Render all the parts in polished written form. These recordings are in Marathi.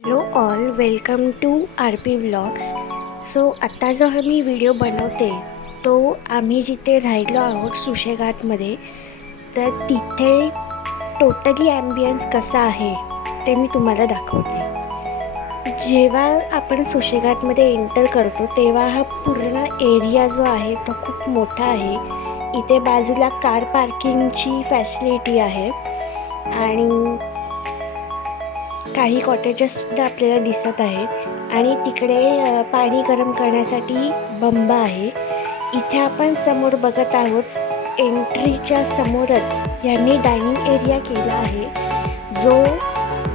Hello all, welcome to R P vlogs. So आता जो मी व्हिडिओ बनवते तो आम्ही जिथे राहिलो आहोत सुशेघाटमध्ये, तर तिथे टोटली ॲम्बियन्स कसा आहे ते मी तुम्हाला दाखवते. जेव्हा आपण सुशेघाटमध्ये एंटर करतो तेव्हा हा पूर्ण एरिया जो आहे तो खूप मोठा आहे. इथे बाजूला कार पार्किंगची फॅसिलिटी आहे आणि काही कॉटेजेससुद्धा आपल्याला दिसत आहेत आणि तिकडे पाणी गरम करण्यासाठी बंब आहे. इथे आपण समोर बघत आहोत, एंट्रीच्या समोरच यांनी डायनिंग एरिया केला आहे जो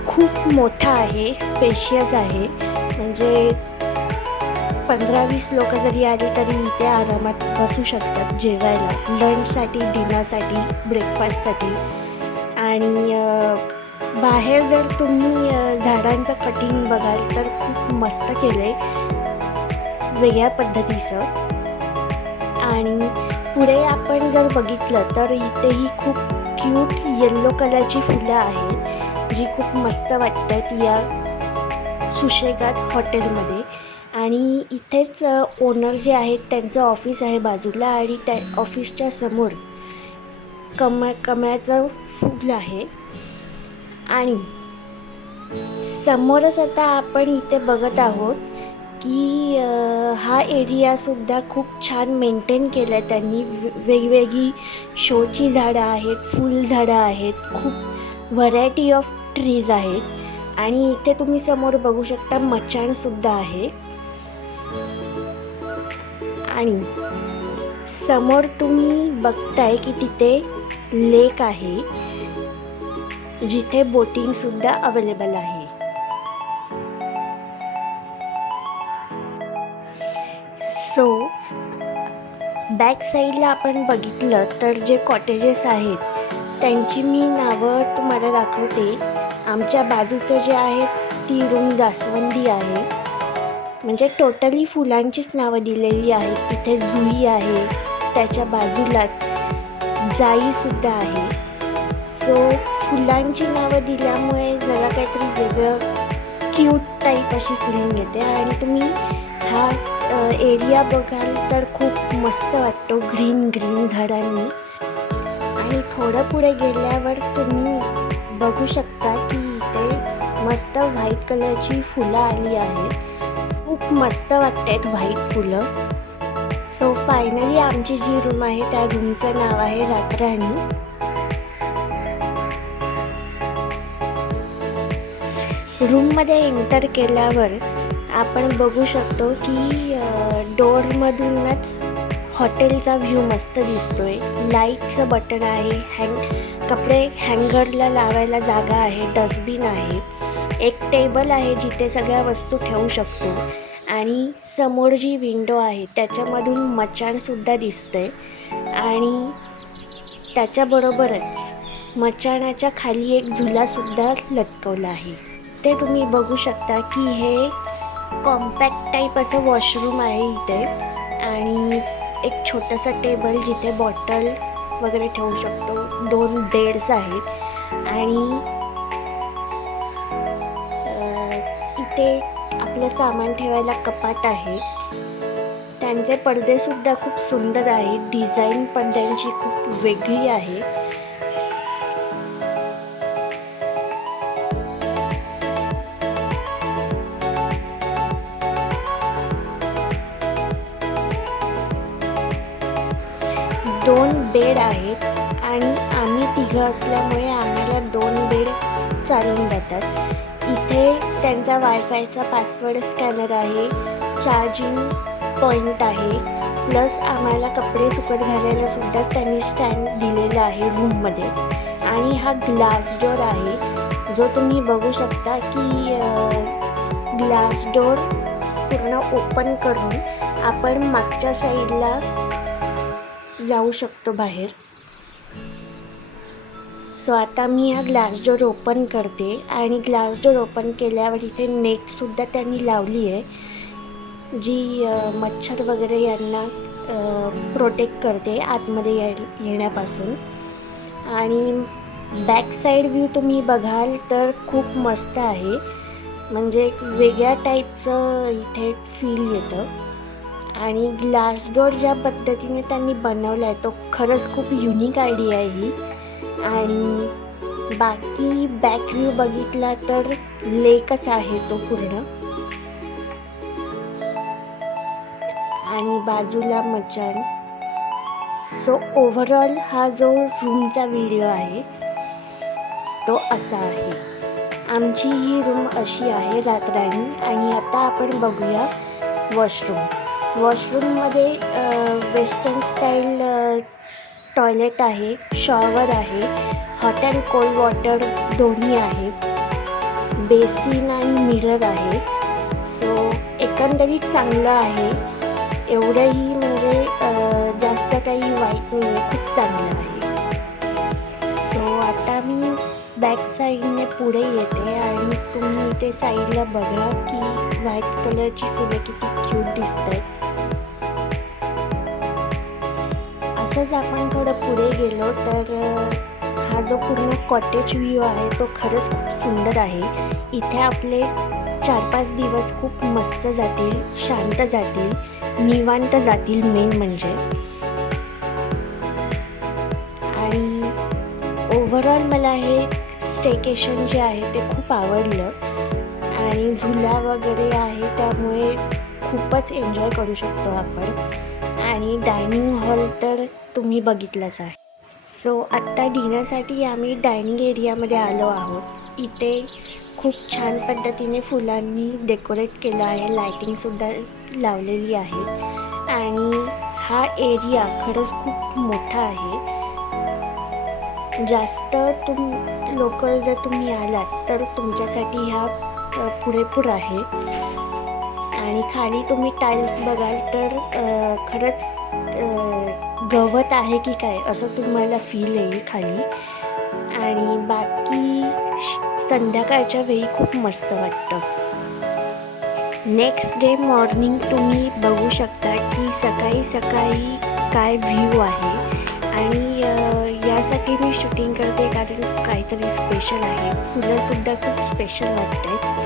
खूप मोठा आहे, स्पेशियस आहे. म्हणजे 15-20 लोक जरी आली तरी इथे आरामात बसू शकतात जेवायला, लंचसाठी, डिनरसाठी, ब्रेकफास्टसाठी. आणि बाहेर जर तुम्ही झाडांचं कटिंग बघाल तर खूप मस्त केलं आहे, वेगळ्या पद्धतीचं. आणि पुढे आपण जर बघितलं तर इथेही खूप क्यूट येल्लो कलरची फुलं आहेत जी खूप मस्त वाटतात या सुशेघाट हॉटेलमध्ये. आणि इथेच ओनर जे आहेत त्यांचं ऑफिस आहे बाजूला आणि त्या ऑफिसच्या समोर कमळाचं फूल आहे. आणि समोरच आता आपण इथे बघत आहोत की हा एरियासुद्धा खूप छान मेंटेन केला आहे त्यांनी. वेगवेगळी शोची झाडं आहेत, फुलझाडं आहेत, खूप व्हरायटी ऑफ ट्रीज आहेत. आणि इथे तुम्ही समोर बघू शकता मचाणसुद्धा आहे. आणि समोर तुम्ही बघताय की तिथे लेक आहे जिथे बोटिंगसुद्धा अवेलेबल आहे. सो बॅक साईडला आपण बघितलं तर जे कॉटेजेस आहेत त्यांची मी नावं तुम्हाला दाखवते. आमच्या बाजूचं जे आहे ती रूम जास्वंदी आहे, म्हणजे टोटली फुलांचीच नावं दिलेली आहेत. तिथे जुई आहे, त्याच्या बाजूलाच जाईसुद्धा आहे. सो फुलांची नावं दिल्यामुळे जरा काहीतरी वेगळं क्यूट टाईप अशी फिलिंग येते. आणि तुम्ही हा एरिया बघाल तर खूप मस्त वाटतो ग्रीन झाडांनी. आणि थोडं पुढे गेल्यावर तुम्ही बघू शकता की इथे मस्त व्हाईट कलरची फुलं आली आहेत. खूप मस्त वाटतात व्हाईट फुलं. सो फायनली आमची जी रूम आहे त्या रूमचं नाव आहे रातराणी. रूममध्ये एंटर केल्यावर आपण बघू शकतो की डोअरमधूनच हॉटेलचा व्ह्यू मस्त दिसतोय. लाईटचं बटन आहे, कपडे हँगरला लावायला जागा आहे, डस्टबिन आहे, एक टेबल आहे जिथे सगळ्या वस्तू ठेवू शकतो. आणि समोर जी विंडो आहे त्याच्यामधून मचाणसुद्धा दिसतंय. आणि त्याच्याबरोबरच मचाणाच्या खाली एक झुलासुद्धा लटकवला आहे. ते तुम्ही बघू शकता की हे कॉम्पॅक्ट टाईप असं वॉशरूम आहे इथे. आणि एक छोटासा टेबल जिथे बॉटल वगैरे ठेवू शकतो. 2 बेड्स आहेत. आणि इथे आपलं सामान ठेवायला कपाट आहे. त्यांचे पडदेसुद्धा खूप सुंदर आहेत. डिझाईन पडद्यांची खूप वेगळी आहे. दोन बेड आहेत आणि आम्ही तिघं असल्यामुळे आम्हाला 2 बेड चालून जातात. इथे त्यांचा वायफायचा पासवर्ड स्कॅनर आहे, चार्जिंग पॉईंट आहे, प्लस आम्हाला कपडे सुकत घालायला सुद्धा त्यांनी स्टँड दिलेला आहे रूममध्येच. आणि हा ग्लास डोअर आहे जो तुम्ही बघू शकता की ग्लास डोअर पूर्ण ओपन करून आपण मागच्या साईडला जाऊ शकतो बाहेर. सो आता मी हा ग्लास डोअर ओपन करते. आणि ग्लास डोअर ओपन केल्यावर इथे नेटसुद्धा त्यांनी लावली आहे जी मच्छर वगैरे यांना प्रोटेक्ट करते आतमध्ये येण्यापासून. आणि बॅक साईड व्ह्यू तुम्ही बघाल तर खूप मस्त आहे. म्हणजे एक वेगळ्या टाईपचं इथे फील येतं. आणि ग्लास डोर ज्या पद्धतीने त्यांनी बनवला आहे तो खरंच खूप युनिक आयडिया आहे ही. आणि बाकी बॅक व्ह्यू बघितला तर लेकच आहे तो पूर्ण, आणि बाजूला मचान. सो ओव्हरऑल हा जो रूमचा व्हिडिओ आहे तो असा आहे. आमची ही रूम अशी आहे रातराणी. आणि आता आपण बघूया वॉशरूममध्ये वेस्टर्न स्टाईल टॉयलेट आहे, शॉवर आहे, हॉट अँड कोल्ड वॉटर दोन्ही आहे, बेसिन आणि मिरर आहे. सो एकंदरीत चांगलं आहे, एवढंही म्हणजे जास्त काही वाईट नाही आहे, खूप चांगलं आहे. सो आता मी बॅक साईडने पुढे येते आणि तुम्ही इथे साईडला बघा की व्हाईट कलरची फुलं किती क्यूट दिसत आहेत. असंच आपण थोडं पुढे गेलो तर हा जो पूर्ण कॉटेज व्ह्यू आहे तो खरंच खूप सुंदर आहे. इथे आपले 4-5 दिवस खूप मस्त जातील, शांत जातील, निवांत जातील मेन म्हणजे. आणि ओव्हरऑल मला हे स्टेकेशन जे आहे ते खूप आवडलं. आणि झुला वगैरे आहे त्यामुळे खूपच एन्जॉय करू शकतो आपण. आणि डायनिंग हॉल तर तुम्ही बघितलाच आहे. सो आत्ता डिनरसाठी आम्ही डायनिंग एरियामध्ये आलो आहोत. इथे खूप छान पद्धतीने फुलांनी डेकोरेट केलं आहे, लायटिंगसुद्धा लावलेली आहे. आणि हा एरिया खरंच खूप मोठा आहे. जास्त लोक जर तुम्ही आलात तर तुमच्यासाठी हा पुरेपूर आहे. आणि खाली तुम्ही टाईल्स बघाल तर खरंच गवत आहे की काय असं तुम्हाला फील येईल खाली. आणि बाकी संध्याकाळच्या वेळी खूप मस्त वाटतं. नेक्स्ट डे मॉर्निंग तुम्ही बघू शकता की सकाळी सकाळी काय व्ह्यू आहे. आणि यासाठी मी शूटिंग करते कारण काहीतरी स्पेशल आहे. फुलंसुद्धा खूप स्पेशल वाटते.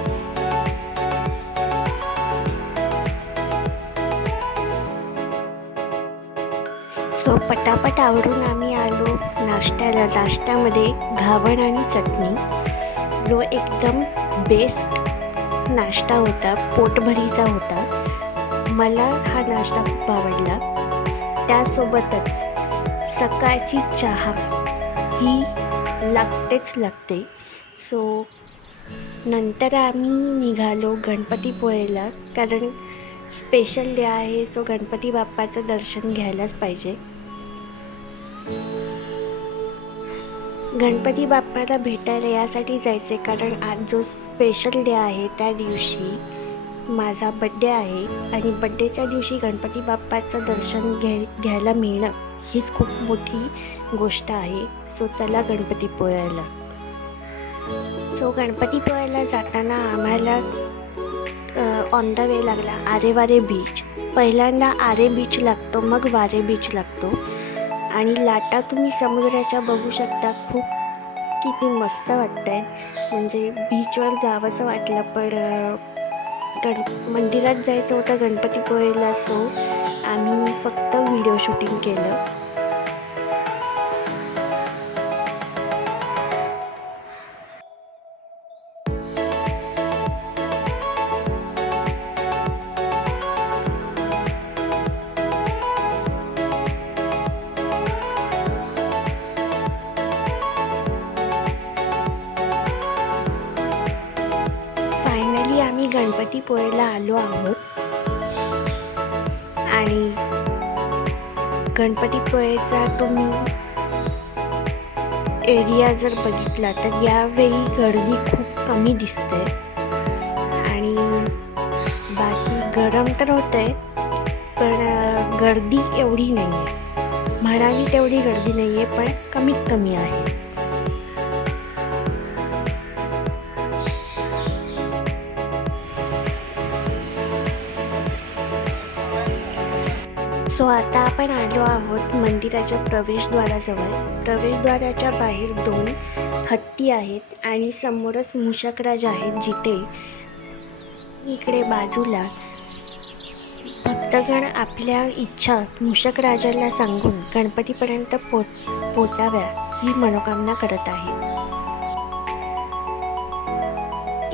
सो पटापट आवरून आम्ही आलो नाश्त्याला. नाश्त्यामध्ये घावण आणि चटणी जो एकदम बेस्ट नाश्ता होता, पोटभरीचा होता. मला हा नाश्ता खूप आवडला. त्यासोबतच सकाळची चहा ही लागतेच लागते. सो नंतर आम्ही निघालो गणपतीपुळेला कारण स्पेशल डे आहे. सो गणपती बाप्पाचं दर्शन घ्यायलाच पाहिजे. गणपती बाप्पाला भेटायला यासाठी जायचे कारण आज जो स्पेशल डे आहे त्या दिवशी माझा बड्डे आहे. आणि बड्डेच्या दिवशी गणपती बाप्पाचं दर्शन घ्यायला मिळणं हीच खूप मोठी गोष्ट आहे. सो चला गणपतीपुळ्याला. सो गणपतीपुळ्याला जाताना आम्हाला ऑन द वे लागला आरेवारे बीच. पहिल्यांदा आरे बीच लागतो, मग वारे बीच लागतो. आणि लाटा तुम्ही समुद्राच्या बघू शकता. खूप किती मस्त वाटतंय. म्हणजे बीचवर जावंसं वाटलं पण मंदिरात जायचं होतं गणपतीपुळेला. सो आम्ही फक्त व्हिडिओ शूटिंग केलं. आम्ही गणपतीपुळेला आलो आहोत. आणि गणपतीपुळेचा तुम्ही एरिया जर बघितला तर यावेळी गर्दी खूप कमी दिसते. आणि बाकी गरम तर होतंय पण गर्दी एवढी नाही आहे. म्हणावी तेवढी गर्दी नाही आहे पण कमीत कमी आहे. सो आता आपण आलो आहोत मंदिराच्या प्रवेशद्वाराजवळ. प्रवेशद्वाराच्या बाहेर 2 हत्ती आहेत आणि समोरच मूषकराज आहेत जिथे इकडे बाजूला भक्तगण आपल्या इच्छा मूषक राजाला सांगून गणपतीपर्यंत पोचाव्या ही मनोकामना करत आहे.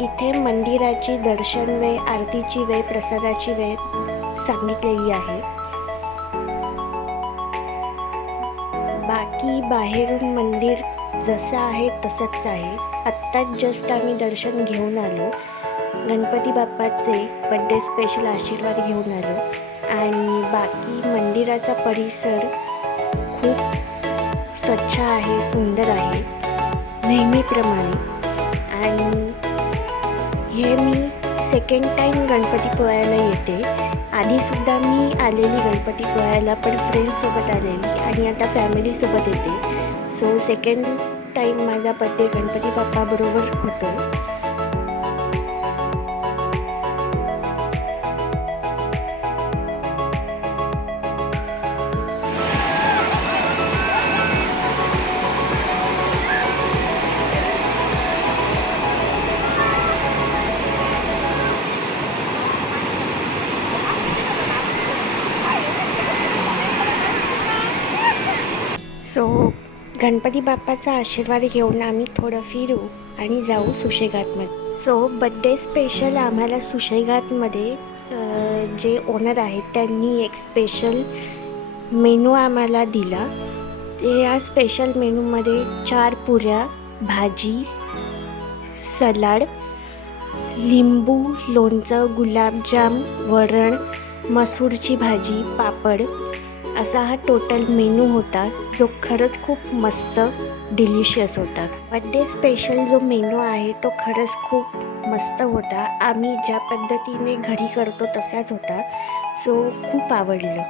इथे मंदिराची दर्शन वेळ, आरतीची वेळ, प्रसादाची वेळ सांगितलेली आहे. बाकी बाहेरून मंदिर जसं आहे तसंच आहे. आत्ताच जस्ट आम्ही दर्शन घेऊन आलो. गणपती बाप्पाचे बड्डे स्पेशल आशीर्वाद घेऊन आलो आणि बाकी मंदिराचा परिसर खूप स्वच्छ आहे, सुंदर आहे नेहमीप्रमाणे. आणि हे मी सेकंड टाईम गणपती पोहायला येते. आधीसुद्धा मी आलेली गणपती पोहायला, पण फ्रेंड्ससोबत आलेली आणि आता फॅमिलीसोबत येते. सो सेकंड टाईम माझा बड्डे गणपती बाप्पाबरोबर होतो. सो गणपती बाप्पाचा आशीर्वाद घेऊन आम्ही थोडं फिरू आणि जाऊ सुशेघाटमध्ये. सो बड्डे स्पेशल आम्हाला सुशेघाटमध्ये जे ओनर आहेत त्यांनी एक स्पेशल मेनू आम्हाला दिला. या स्पेशल मेनूमध्ये 4 पुऱ्या, भाजी, सलाड, लिंबू, लोणचं, गुलाबजाम, वरण, मसूरची भाजी, पापड असा हा टोटल मेनू होता, जो खरंच खूप मस्त डिलिशियस होता. बड्डे स्पेशल जो मेनू आहे तो खरंच खूप मस्त होता. आम्ही ज्या पद्धतीने घरी करतो तसाच होता. सो खूप आवडलं.